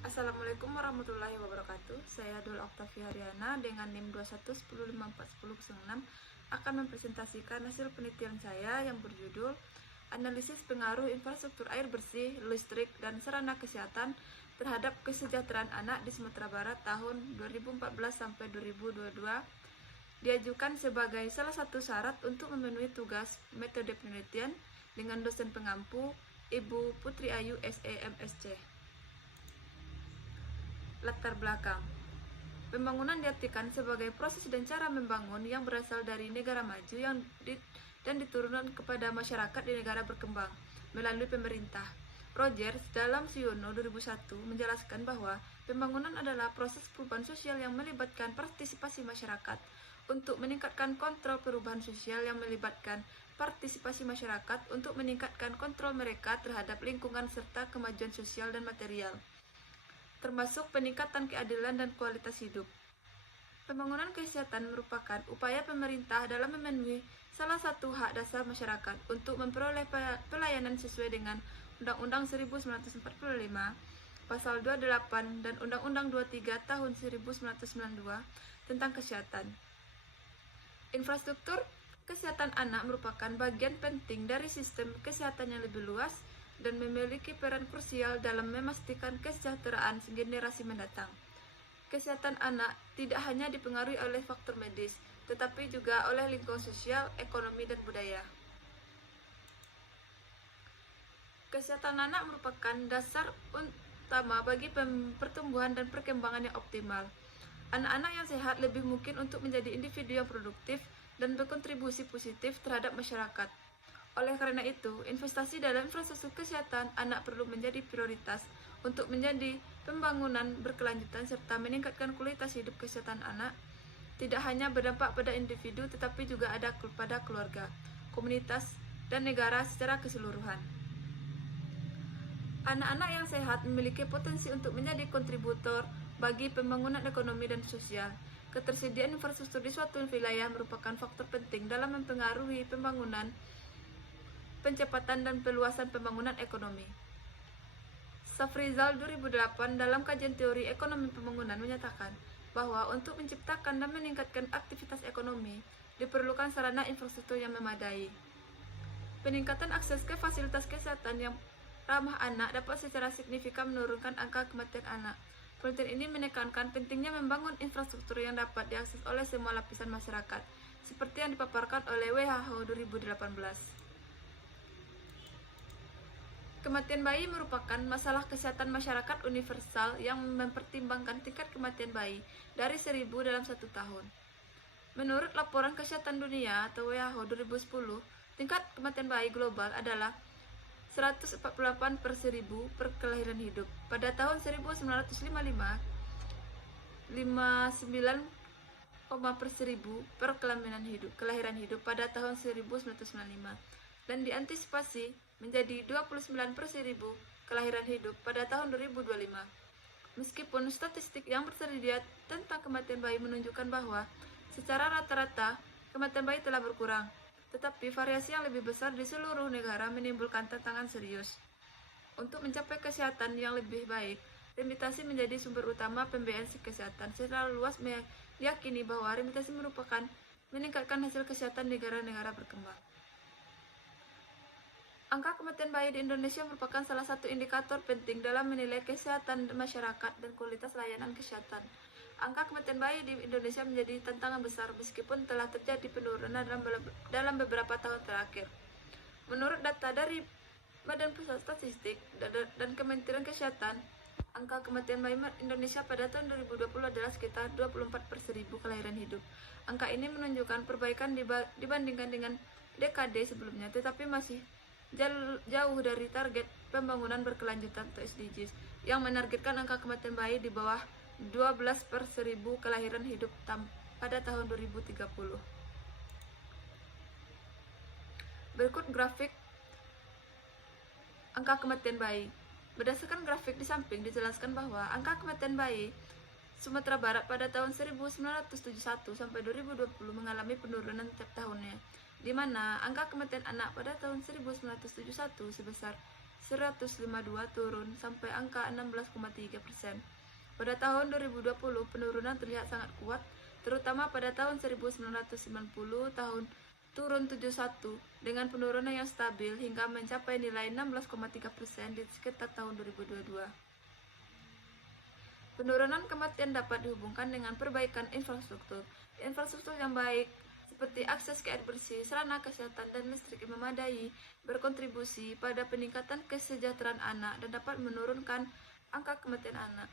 Assalamualaikum warahmatullahi wabarakatuh. Saya Dul Oktavia Haryana dengan NIM 2110541006 akan mempresentasikan hasil penelitian saya yang berjudul Analisis Pengaruh Infrastruktur Air Bersih, Listrik, dan Sarana Kesehatan terhadap Kesejahteraan Anak di Sumatera Barat tahun 2014-2022, diajukan sebagai salah satu syarat untuk memenuhi tugas metode penelitian dengan dosen pengampu Ibu Putri Ayu SE MSc. Latar belakang. Pembangunan diartikan sebagai proses dan cara membangun yang berasal dari negara maju dan diturunkan kepada masyarakat di negara berkembang melalui pemerintah. Rogers dalam Siono 2001 menjelaskan bahwa pembangunan adalah proses perubahan sosial yang melibatkan partisipasi masyarakat. Untuk meningkatkan kontrol perubahan sosial yang melibatkan partisipasi masyarakat untuk meningkatkan kontrol mereka terhadap lingkungan serta kemajuan sosial dan material, termasuk peningkatan keadilan dan kualitas hidup. Pembangunan kesehatan merupakan upaya pemerintah dalam memenuhi salah satu hak dasar masyarakat untuk memperoleh pelayanan sesuai dengan Undang-Undang 1945, Pasal 28 dan Undang-Undang 23 Tahun 1992 tentang kesehatan. Infrastruktur kesehatan anak merupakan bagian penting dari sistem kesehatan yang lebih luas dan memiliki peran krusial dalam memastikan kesejahteraan generasi mendatang. Kesehatan anak tidak hanya dipengaruhi oleh faktor medis, tetapi juga oleh lingkungan sosial, ekonomi, dan budaya. Kesehatan anak merupakan dasar utama bagi pertumbuhan dan perkembangan yang optimal. Anak-anak yang sehat lebih mungkin untuk menjadi individu yang produktif dan berkontribusi positif terhadap masyarakat. Oleh karena itu, investasi dalam infrastruktur kesehatan anak perlu menjadi prioritas untuk menjadi pembangunan berkelanjutan serta meningkatkan kualitas hidup kesehatan anak. Tidak hanya berdampak pada individu, tetapi juga ada pada keluarga, komunitas, dan negara secara keseluruhan. Anak-anak yang sehat memiliki potensi untuk menjadi kontributor bagi pembangunan ekonomi dan sosial. Ketersediaan infrastruktur di suatu wilayah merupakan faktor penting dalam mempengaruhi pembangunan, pencepatan dan perluasan pembangunan ekonomi. Safrizal 2008 dalam kajian teori ekonomi pembangunan menyatakan bahwa untuk menciptakan dan meningkatkan aktivitas ekonomi diperlukan sarana infrastruktur yang memadai. Peningkatan akses ke fasilitas kesehatan yang ramah anak dapat secara signifikan menurunkan angka kematian anak. Penelitian ini menekankan pentingnya membangun infrastruktur yang dapat diakses oleh semua lapisan masyarakat, seperti yang dipaparkan oleh WHO 2018. Kematian bayi merupakan masalah kesehatan masyarakat universal yang mempertimbangkan tingkat kematian bayi dari 1000 dalam 1 tahun. Menurut Laporan Kesehatan Dunia atau WHO 2010, tingkat kematian bayi global adalah 148 per 1000 per kelahiran hidup. Pada tahun 1955, 59 per 1000 per kelahiran hidup pada tahun 1995, dan diantisipasi menjadi 29 per 1000 kelahiran hidup pada tahun 2025. Meskipun statistik yang tersedia tentang kematian bayi menunjukkan bahwa secara rata-rata kematian bayi telah berkurang, tetapi variasi yang lebih besar di seluruh negara menimbulkan tantangan serius. Untuk mencapai kesehatan yang lebih baik, rehabilitasi menjadi sumber utama pembiayaan kesehatan. Secara luas meyakini bahwa rehabilitasi merupakan meningkatkan hasil kesehatan negara-negara berkembang. Angka kematian bayi di Indonesia merupakan salah satu indikator penting dalam menilai kesehatan masyarakat dan kualitas layanan kesehatan. Angka kematian bayi di Indonesia menjadi tantangan besar meskipun telah terjadi penurunan dalam beberapa tahun terakhir. Menurut data dari Badan Pusat Statistik dan Kementerian Kesehatan, angka kematian bayi Indonesia pada tahun 2020 adalah sekitar 24 per 1000 kelahiran hidup. Angka ini menunjukkan perbaikan dibandingkan dengan dekade sebelumnya, tetapi masih jauh dari target pembangunan berkelanjutan atau SDGs yang menargetkan angka kematian bayi di bawah 12 per 1000 kelahiran hidup pada tahun 2030. Berikut grafik angka kematian bayi. Berdasarkan grafik di samping dijelaskan bahwa angka kematian bayi Sumatera Barat pada tahun 1971 sampai 2020 mengalami penurunan tiap tahunnya, di mana angka kematian anak pada tahun 1971 sebesar 152 turun sampai angka 16,3%. Pada tahun 2020, penurunan terlihat sangat kuat, terutama pada tahun 1990, tahun turun 71, dengan penurunan yang stabil hingga mencapai nilai 16,3% di sekitar tahun 2022. Penurunan kematian dapat dihubungkan dengan perbaikan infrastruktur. Infrastruktur yang baik, seperti akses ke air bersih, sarana kesehatan, dan listrik yang memadai, berkontribusi pada peningkatan kesejahteraan anak dan dapat menurunkan angka kematian anak.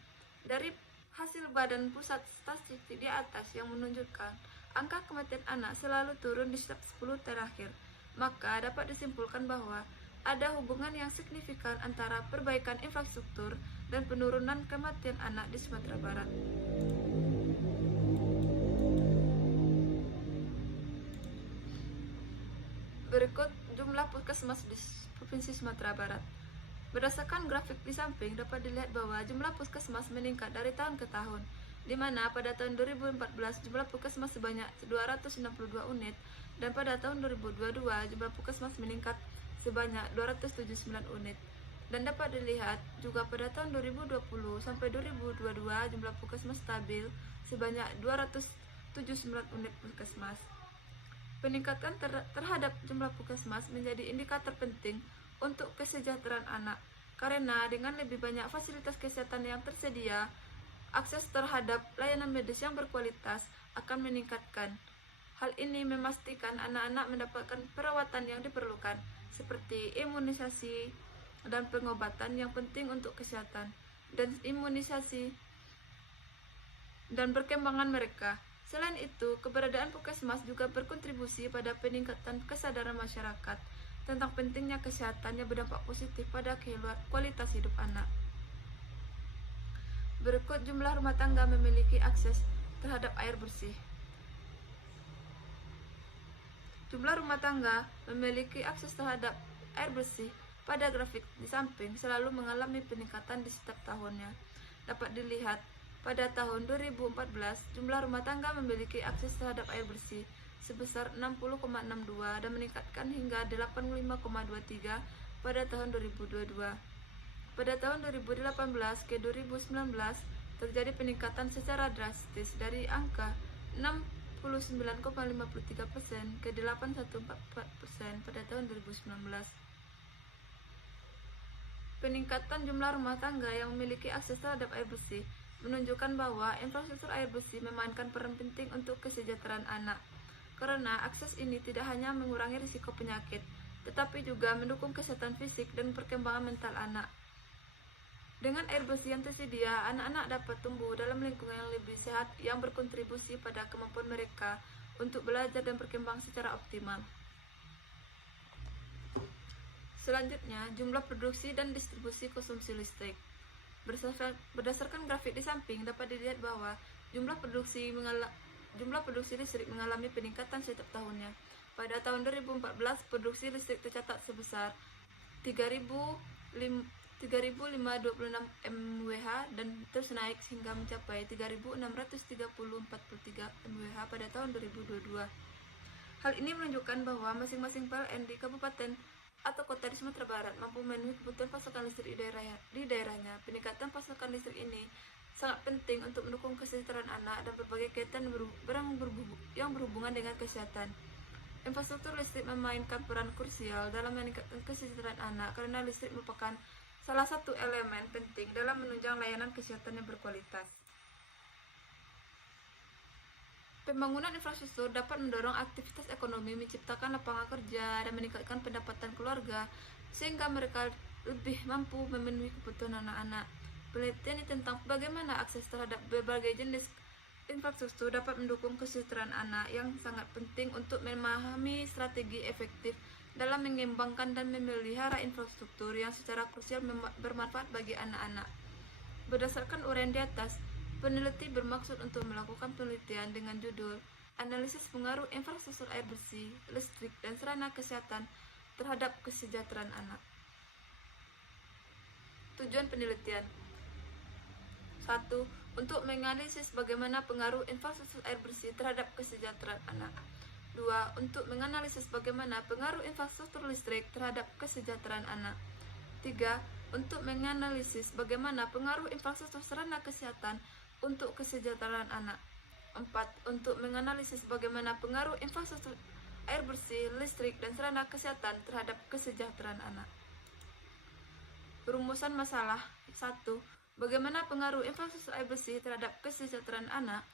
Dari hasil Badan Pusat Statistik di atas yang menunjukkan angka kematian anak selalu turun di setiap 10 terakhir, maka dapat disimpulkan bahwa ada hubungan yang signifikan antara perbaikan infrastruktur dan penurunan kematian anak di Sumatera Barat. Berikut jumlah puskesmas di Provinsi Sumatera Barat. Berdasarkan grafik di samping dapat dilihat bahwa jumlah puskesmas meningkat dari tahun ke tahun, di mana pada tahun 2014 jumlah puskesmas sebanyak 262 unit dan pada tahun 2022 jumlah puskesmas meningkat sebanyak 279 unit. Dan dapat dilihat juga pada tahun 2020 sampai 2022 jumlah puskesmas stabil sebanyak 279 unit puskesmas. Peningkatan terhadap jumlah puskesmas menjadi indikator penting untuk kesejahteraan anak, karena dengan lebih banyak fasilitas kesehatan yang tersedia, akses terhadap layanan medis yang berkualitas akan meningkatkan. Hal ini memastikan anak-anak mendapatkan perawatan yang diperlukan, seperti imunisasi dan pengobatan yang penting untuk kesehatan dan imunisasi dan perkembangan mereka. Selain itu, keberadaan puskesmas juga berkontribusi pada peningkatan kesadaran masyarakat tentang pentingnya kesehatan yang berdampak positif pada kualitas hidup anak. Berikut jumlah rumah tangga memiliki akses terhadap air bersih. Jumlah rumah tangga memiliki akses terhadap air bersih pada grafik di samping selalu mengalami peningkatan di setiap tahunnya. Dapat dilihat, pada tahun 2014, jumlah rumah tangga memiliki akses terhadap air bersih sebesar 60,62 dan meningkatkan hingga 85,23 pada tahun 2022. Pada tahun 2018 ke 2019 terjadi peningkatan secara drastis dari angka 69,53% ke 81,44% pada tahun 2019. Peningkatan jumlah rumah tangga yang memiliki akses terhadap air bersih menunjukkan bahwa infrastruktur air bersih memainkan peran penting untuk kesejahteraan anak. Karena akses ini tidak hanya mengurangi risiko penyakit, tetapi juga mendukung kesehatan fisik dan perkembangan mental anak. Dengan air bersih yang tersedia, anak-anak dapat tumbuh dalam lingkungan yang lebih sehat yang berkontribusi pada kemampuan mereka untuk belajar dan berkembang secara optimal. Selanjutnya, jumlah produksi dan distribusi konsumsi listrik. Berdasarkan grafik di samping dapat dilihat bahwa jumlah produksi listrik mengalami peningkatan setiap tahunnya. Pada tahun 2014, produksi listrik tercatat sebesar 3.526 MWh dan terus naik hingga mencapai 3.630,43 MWh pada tahun 2022. Hal ini menunjukkan bahwa masing-masing PLN di kabupaten atau kota di Sumatera Barat mampu memenuhi kebutuhan pasokan listrik di daerahnya. Peningkatan pasokan listrik ini sangat penting untuk mendukung kesejahteraan anak dan berbagai kegiatan yang berhubungan dengan kesehatan. Infrastruktur listrik memainkan peran krusial dalam meningkatkan kesejahteraan anak karena listrik merupakan salah satu elemen penting dalam menunjang layanan kesehatan yang berkualitas. Pembangunan infrastruktur dapat mendorong aktivitas ekonomi, menciptakan lapangan kerja, dan meningkatkan pendapatan keluarga, sehingga mereka lebih mampu memenuhi kebutuhan anak-anak. Penelitian tentang bagaimana akses terhadap berbagai jenis infrastruktur dapat mendukung kesejahteraan anak yang sangat penting untuk memahami strategi efektif dalam mengembangkan dan memelihara infrastruktur yang secara krusial bermanfaat bagi anak-anak. Berdasarkan uraian di atas, peneliti bermaksud untuk melakukan penelitian dengan judul Analisis Pengaruh Infrastruktur Air Bersih, Listrik, dan Sarana Kesehatan terhadap Kesejahteraan Anak. Tujuan penelitian: 1. Untuk menganalisis bagaimana pengaruh infrastruktur air bersih terhadap kesejahteraan anak. 2. Untuk menganalisis bagaimana pengaruh infrastruktur listrik terhadap kesejahteraan anak. 3. Untuk menganalisis bagaimana pengaruh infrastruktur sarana kesehatan untuk kesejahteraan anak. 4. Untuk menganalisis bagaimana pengaruh infrastruktur air bersih, listrik, dan sarana kesehatan terhadap kesejahteraan anak. Perumusan masalah. 1. Bagaimana pengaruh infrastruktur air bersih terhadap kesejahteraan anak?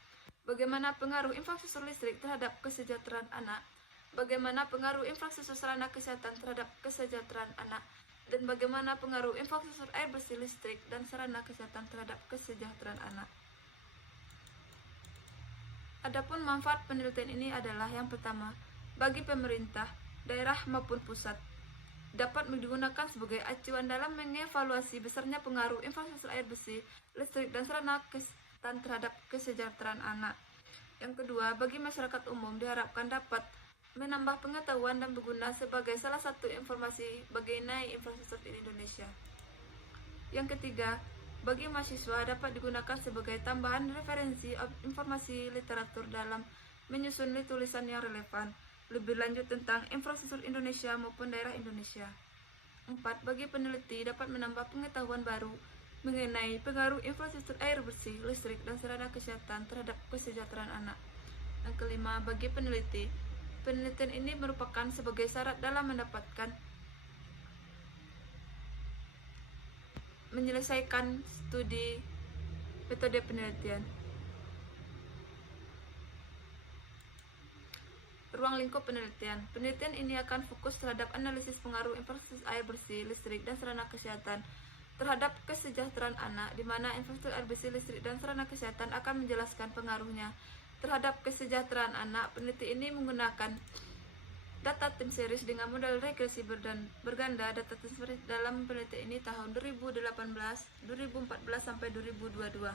Bagaimana pengaruh infrastruktur listrik terhadap kesejahteraan anak? Bagaimana pengaruh infrastruktur sarana kesehatan terhadap kesejahteraan anak? Dan bagaimana pengaruh infrastruktur air bersih, listrik, dan sarana kesehatan terhadap kesejahteraan anak? Adapun manfaat penelitian ini adalah yang pertama, bagi pemerintah, daerah maupun pusat, dapat digunakan sebagai acuan dalam mengevaluasi besarnya pengaruh infrastruktur air bersih, listrik, dan sarana kesehatan terhadap kesejahteraan anak. Yang kedua, bagi masyarakat umum diharapkan dapat menambah pengetahuan dan berguna sebagai salah satu informasi mengenai infrastruktur di Indonesia. Yang ketiga, bagi mahasiswa dapat digunakan sebagai tambahan referensi informasi literatur dalam menyusun tulisan yang relevan, lebih lanjut tentang infrastruktur Indonesia maupun daerah Indonesia. 4. Bagi peneliti dapat menambah pengetahuan baru mengenai pengaruh infrastruktur air bersih, listrik, dan sarana kesehatan terhadap kesejahteraan anak. Yang kelima, bagi peneliti, penelitian ini merupakan sebagai syarat dalam menyelesaikan studi metode penelitian. Ruang lingkup penelitian. Penelitian ini akan fokus terhadap analisis pengaruh infrastruktur air bersih, listrik, dan sarana kesehatan terhadap kesejahteraan anak, di mana infrastruktur air bersih, listrik, dan sarana kesehatan akan menjelaskan pengaruhnya terhadap kesejahteraan anak. Peneliti ini menggunakan data time series dengan model regresi berganda. Data time series dalam penelitian ini tahun 2018, 2014 sampai 2022.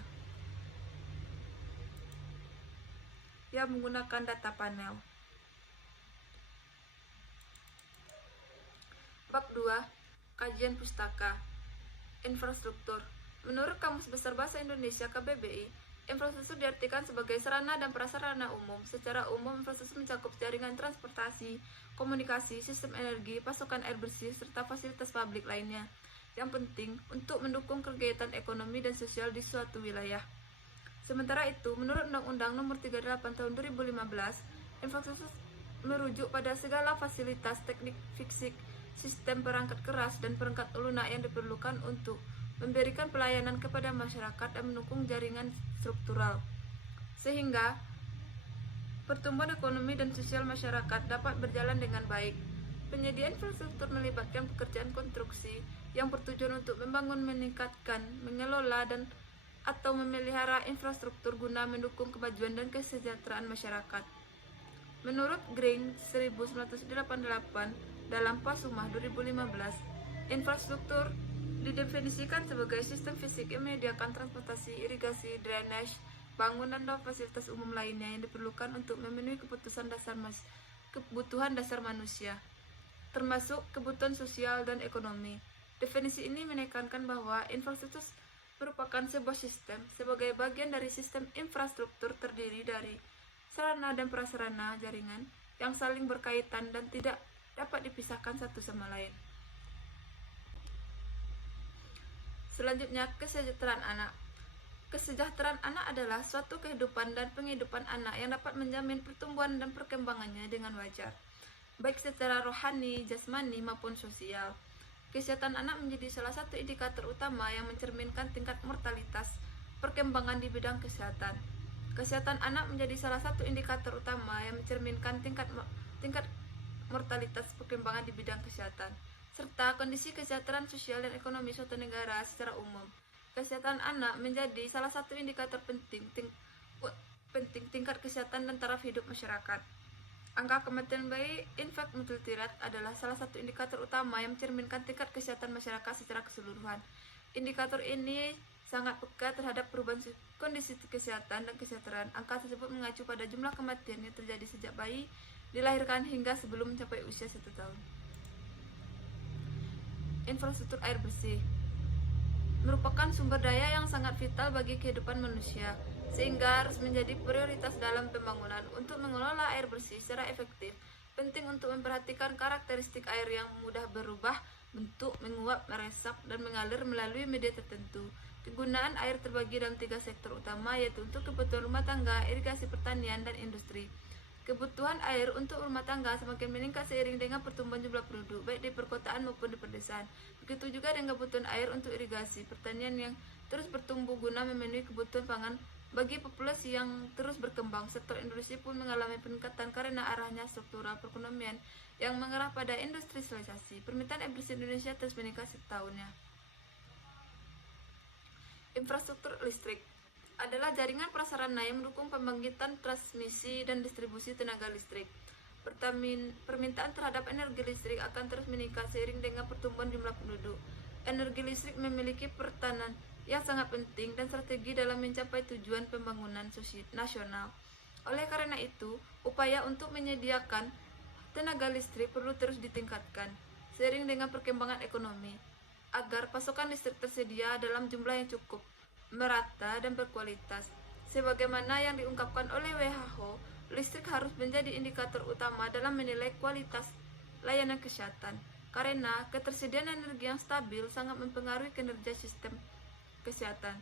Yang menggunakan data panel. Bab 2. Kajian pustaka. Infrastruktur. Menurut Kamus Besar Bahasa Indonesia KBBI, infrastruktur diartikan sebagai sarana dan prasarana umum. Secara umum, infrastruktur mencakup jaringan transportasi, komunikasi, sistem energi, pasokan air bersih, serta fasilitas publik lainnya yang penting untuk mendukung kegiatan ekonomi dan sosial di suatu wilayah. Sementara itu, menurut Undang-Undang Nomor 38 Tahun 2015, infrastruktur merujuk pada segala fasilitas teknik fisik, sistem perangkat keras, dan perangkat lunak yang diperlukan untuk memberikan pelayanan kepada masyarakat dan mendukung jaringan struktural, sehingga pertumbuhan ekonomi dan sosial masyarakat dapat berjalan dengan baik. Penyediaan infrastruktur melibatkan pekerjaan konstruksi yang bertujuan untuk membangun, meningkatkan, mengelola, dan atau memelihara infrastruktur guna mendukung kemajuan dan kesejahteraan masyarakat. Menurut Green 1988 dalam Pasumah 2015, infrastruktur didefinisikan sebagai sistem fisik yang menyediakan transportasi, irigasi, drainase, bangunan, dan fasilitas umum lainnya yang diperlukan untuk memenuhi kebutuhan dasar manusia, termasuk kebutuhan sosial dan ekonomi. Definisi ini menekankan bahwa infrastruktur merupakan sebuah sistem sebagai bagian dari sistem infrastruktur terdiri dari sarana dan prasarana jaringan yang saling berkaitan dan tidak dapat dipisahkan satu sama lain. Selanjutnya, kesejahteraan anak. Kesejahteraan anak adalah suatu kehidupan dan penghidupan anak yang dapat menjamin pertumbuhan dan perkembangannya dengan wajar, baik secara rohani, jasmani, maupun sosial. Kesehatan anak menjadi salah satu indikator utama yang mencerminkan tingkat mortalitas perkembangan di bidang kesehatan. Kesehatan anak menjadi salah satu indikator utama yang mencerminkan tingkat mortalitas perkembangan di bidang kesehatan, serta kondisi kesejahteraan sosial dan ekonomi suatu negara secara umum. Kesehatan anak menjadi salah satu indikator penting tingkat kesehatan dan taraf hidup masyarakat. Angka kematian bayi infek mortality rate adalah salah satu indikator utama yang mencerminkan tingkat kesehatan masyarakat secara keseluruhan. Indikator ini sangat peka terhadap perubahan kondisi kesehatan dan kesejahteraan. Angka tersebut mengacu pada jumlah kematian yang terjadi sejak bayi dilahirkan hingga sebelum mencapai usia 1 tahun. Infrastruktur air bersih merupakan sumber daya yang sangat vital bagi kehidupan manusia, sehingga harus menjadi prioritas dalam pembangunan. Untuk mengelola air bersih secara efektif, Penting untuk memperhatikan karakteristik air yang mudah berubah bentuk, menguap, meresap, dan mengalir melalui media tertentu. Kegunaan air terbagi dalam 3 sektor utama, yaitu untuk kebutuhan rumah tangga, irigasi pertanian, dan industri. Kebutuhan air untuk rumah tangga semakin meningkat seiring dengan pertumbuhan jumlah penduduk, baik di perkotaan maupun di pedesaan. Begitu juga dengan kebutuhan air untuk irigasi pertanian yang terus bertumbuh guna memenuhi kebutuhan pangan bagi populasi yang terus berkembang. Sektor industri pun mengalami peningkatan karena arahnya struktural perekonomian yang mengarah pada industrialisasi. Permintaan air bersih Indonesia terus meningkat setiap tahunnya. Infrastruktur listrik adalah jaringan prasarana yang mendukung pembangkitan, transmisi, dan distribusi tenaga listrik. Permintaan terhadap energi listrik akan terus meningkat seiring dengan pertumbuhan jumlah penduduk. Energi listrik memiliki peranan yang sangat penting dan strategi dalam mencapai tujuan pembangunan nasional. Oleh karena itu, upaya untuk menyediakan tenaga listrik perlu terus ditingkatkan seiring dengan perkembangan ekonomi agar pasokan listrik tersedia dalam jumlah yang cukup, merata, dan berkualitas. Sebagaimana yang diungkapkan oleh WHO, listrik harus menjadi indikator utama dalam menilai kualitas layanan kesehatan, karena ketersediaan energi yang stabil sangat mempengaruhi kinerja sistem kesehatan.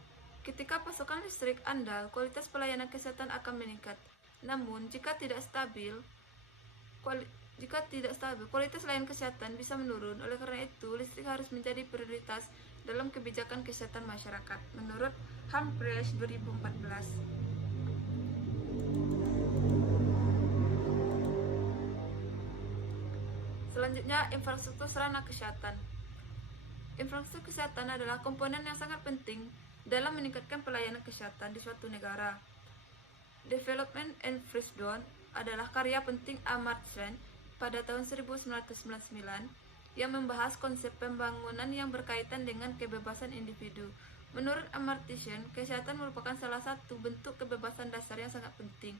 Ketika pasokan listrik andal, kualitas pelayanan kesehatan akan meningkat. Namun, jika tidak stabil, kualitas layanan kesehatan bisa menurun. Oleh karena itu, listrik harus menjadi prioritas dalam kebijakan kesehatan masyarakat, menurut Humphreys 2014. Selanjutnya, infrastruktur sarana kesehatan. Infrastruktur kesehatan adalah komponen yang sangat penting dalam meningkatkan pelayanan kesehatan di suatu negara. Development and Freedom adalah karya penting Amartya Sen pada tahun 1999 yang membahas konsep pembangunan yang berkaitan dengan kebebasan individu. Menurut Amartya Sen, kesehatan merupakan salah satu bentuk kebebasan dasar yang sangat penting.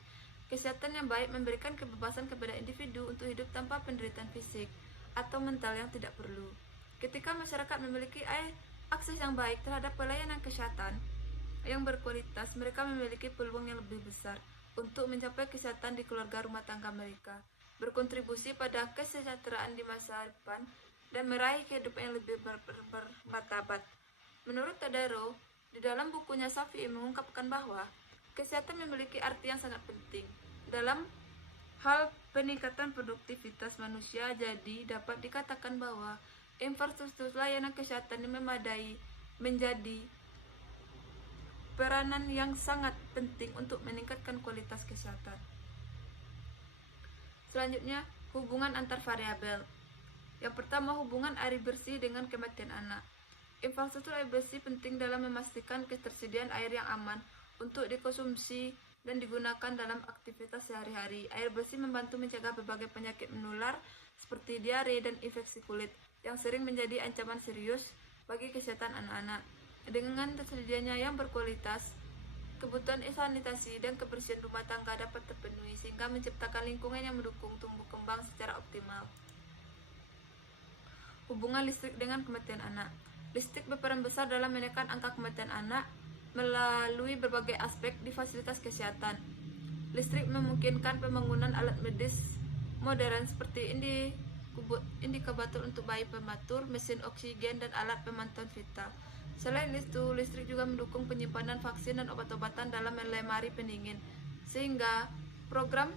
Kesehatan yang baik memberikan kebebasan kepada individu untuk hidup tanpa penderitaan fisik atau mental yang tidak perlu. Ketika masyarakat memiliki akses yang baik terhadap pelayanan kesehatan yang berkualitas, mereka memiliki peluang yang lebih besar untuk mencapai kesehatan di keluarga rumah tangga mereka, berkontribusi pada kesejahteraan di masa depan, dan meraih kehidupan yang lebih bermartabat. Menurut Tadaro, di dalam bukunya Syafi'i mengungkapkan bahwa kesehatan memiliki arti yang sangat penting dalam hal peningkatan produktivitas manusia. Jadi dapat dikatakan bahwa infrastruktur layanan kesehatan yang memadai menjadi peranan yang sangat penting untuk meningkatkan kualitas kesehatan. Selanjutnya, hubungan antar variabel. Yang pertama, hubungan air bersih dengan kematian anak. Infrastruktur air bersih penting dalam memastikan ketersediaan air yang aman untuk dikonsumsi dan digunakan dalam aktivitas sehari-hari. Air bersih membantu mencegah berbagai penyakit menular seperti diare dan infeksi kulit yang sering menjadi ancaman serius bagi kesehatan anak-anak. Dengan tersedianya yang berkualitas, kebutuhan sanitasi dan kebersihan rumah tangga dapat terpenuhi sehingga menciptakan lingkungan yang mendukung tumbuh kembang secara optimal. Hubungan listrik dengan kematian anak. Listrik berperan besar dalam menekan angka kematian anak melalui berbagai aspek di fasilitas kesehatan. Listrik memungkinkan pembangunan alat medis modern seperti indikator untuk bayi prematur, mesin oksigen, dan alat pemantauan vital. Selain itu, listrik juga mendukung penyimpanan vaksin dan obat-obatan dalam lemari pendingin, sehingga program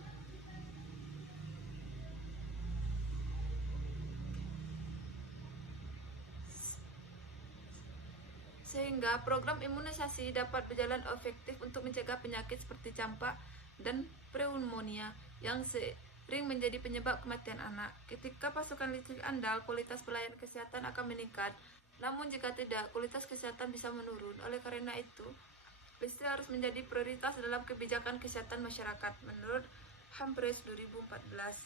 imunisasi dapat berjalan efektif untuk mencegah penyakit seperti campak dan pneumonia yang sering menjadi penyebab kematian anak. Ketika pasokan listrik andal, kualitas pelayanan kesehatan akan meningkat. Namun jika tidak, kualitas kesehatan bisa menurun. Oleh karena itu, listrik harus menjadi prioritas dalam kebijakan kesehatan masyarakat, menurut Humphreys 2014.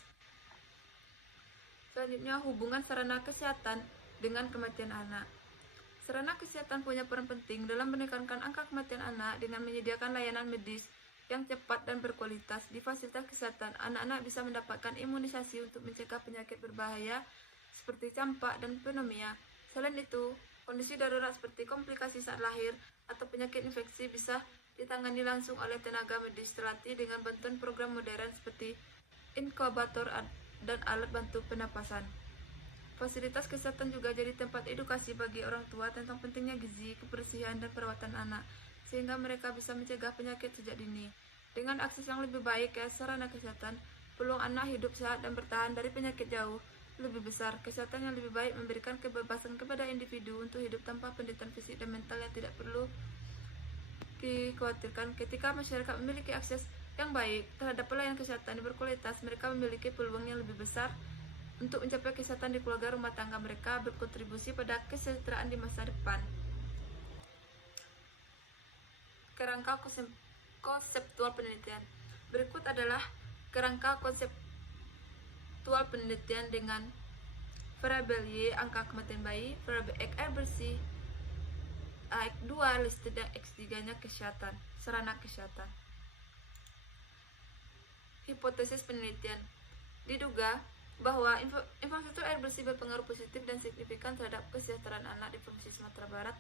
Selanjutnya, hubungan sarana kesehatan dengan kematian anak. Sarana kesehatan punya peran penting dalam menekankan angka kematian anak dengan menyediakan layanan medis yang cepat dan berkualitas. Di fasilitas kesehatan, anak-anak bisa mendapatkan imunisasi untuk mencegah penyakit berbahaya seperti campak dan pneumonia. Selain itu, kondisi darurat seperti komplikasi saat lahir atau penyakit infeksi bisa ditangani langsung oleh tenaga medis terlatih dengan bantuan program modern seperti inkubator dan alat bantu pernapasan. Fasilitas kesehatan juga jadi tempat edukasi bagi orang tua tentang pentingnya gizi, kebersihan, dan perawatan anak, sehingga mereka bisa mencegah penyakit sejak dini. Dengan akses yang lebih baik ke sarana kesehatan, peluang anak hidup sehat dan bertahan dari penyakit jauh lebih besar. Kesehatan yang lebih baik memberikan kebebasan kepada individu untuk hidup tanpa penderitaan fisik dan mental yang tidak perlu dikhawatirkan. Ketika masyarakat memiliki akses yang baik terhadap pelayanan kesehatan yang berkualitas, mereka memiliki peluang yang lebih besar untuk mencapai kesehatan di keluarga rumah tangga mereka, berkontribusi pada kesejahteraan di masa depan. Kerangka konseptual penelitian. Berikut adalah kerangka konseptual penelitian dengan variabel Y, angka kematian bayi, variabel X, air bersih, X2 listed, dan X3 nya kesehatan, sarana kesehatan. Hipotesis penelitian. Diduga bahwa infrastruktur air bersih berpengaruh positif dan signifikan terhadap kesejahteraan anak di Provinsi Sumatera Barat.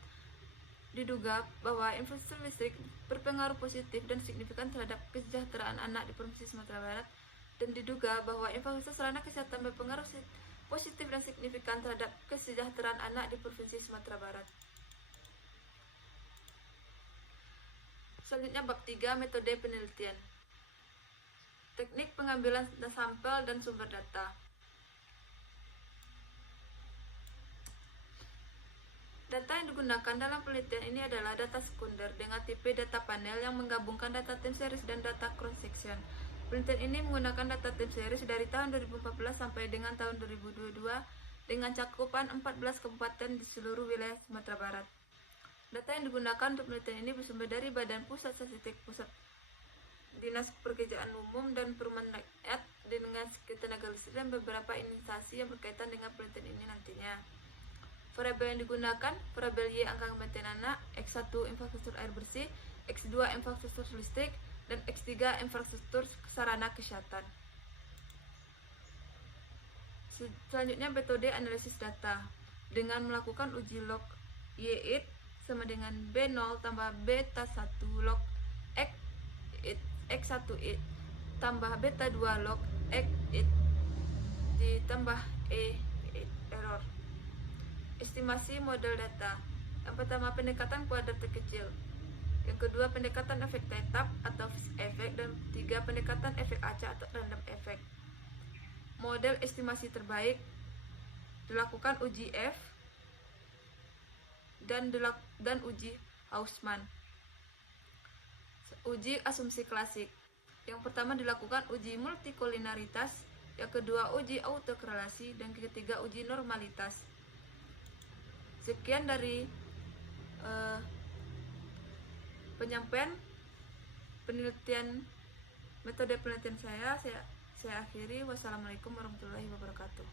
Diduga bahwa infrastruktur listrik berpengaruh positif dan signifikan terhadap kesejahteraan anak di Provinsi Sumatera Barat. Dan diduga bahwa infrastruktur sarana kesehatan berpengaruh positif dan signifikan terhadap kesejahteraan anak di Provinsi Sumatera Barat. Selanjutnya bab 3, metode penelitian. Teknik pengambilan sampel dan sumber data. Data yang digunakan dalam penelitian ini adalah data sekunder dengan tipe data panel yang menggabungkan data time series dan data cross section. Penelitian ini menggunakan data time series dari tahun 2014 sampai dengan tahun 2022 dengan cakupan 14 kabupaten di seluruh wilayah Sumatera Barat. Data yang digunakan untuk penelitian ini bersumber dari Badan Pusat Statistik, Pusat Dinas Pekerjaan Umum dan Perumahan Rakyat dengan Ketenagaalistrian dan beberapa instansi yang berkaitan dengan penelitian ini nantinya. Variabel yang digunakan, variabel Y, angka kematian anak, X1 infrastruktur air bersih, X2 infrastruktur listrik, dan X3 infrastruktur sarana kesehatan. Selanjutnya metode analisis data dengan melakukan uji log Y8 sama dengan B0 tambah beta 1 log X1 tambah beta 2 log X ditambah error. Estimasi model data. Yang pertama, pendekatan kuadrat terkecil. Yang kedua, pendekatan efek tetap atau efek, dan tiga, pendekatan efek acak atau random efek. Model estimasi terbaik dilakukan uji F dan uji Hausman. Uji asumsi klasik. Yang pertama dilakukan uji multikolinaritas, yang kedua uji autokorelasi, dan ketiga uji normalitas. Sekian dari penyampaian penelitian, metode penelitian saya akhiri. Wassalamualaikum warahmatullahi wabarakatuh.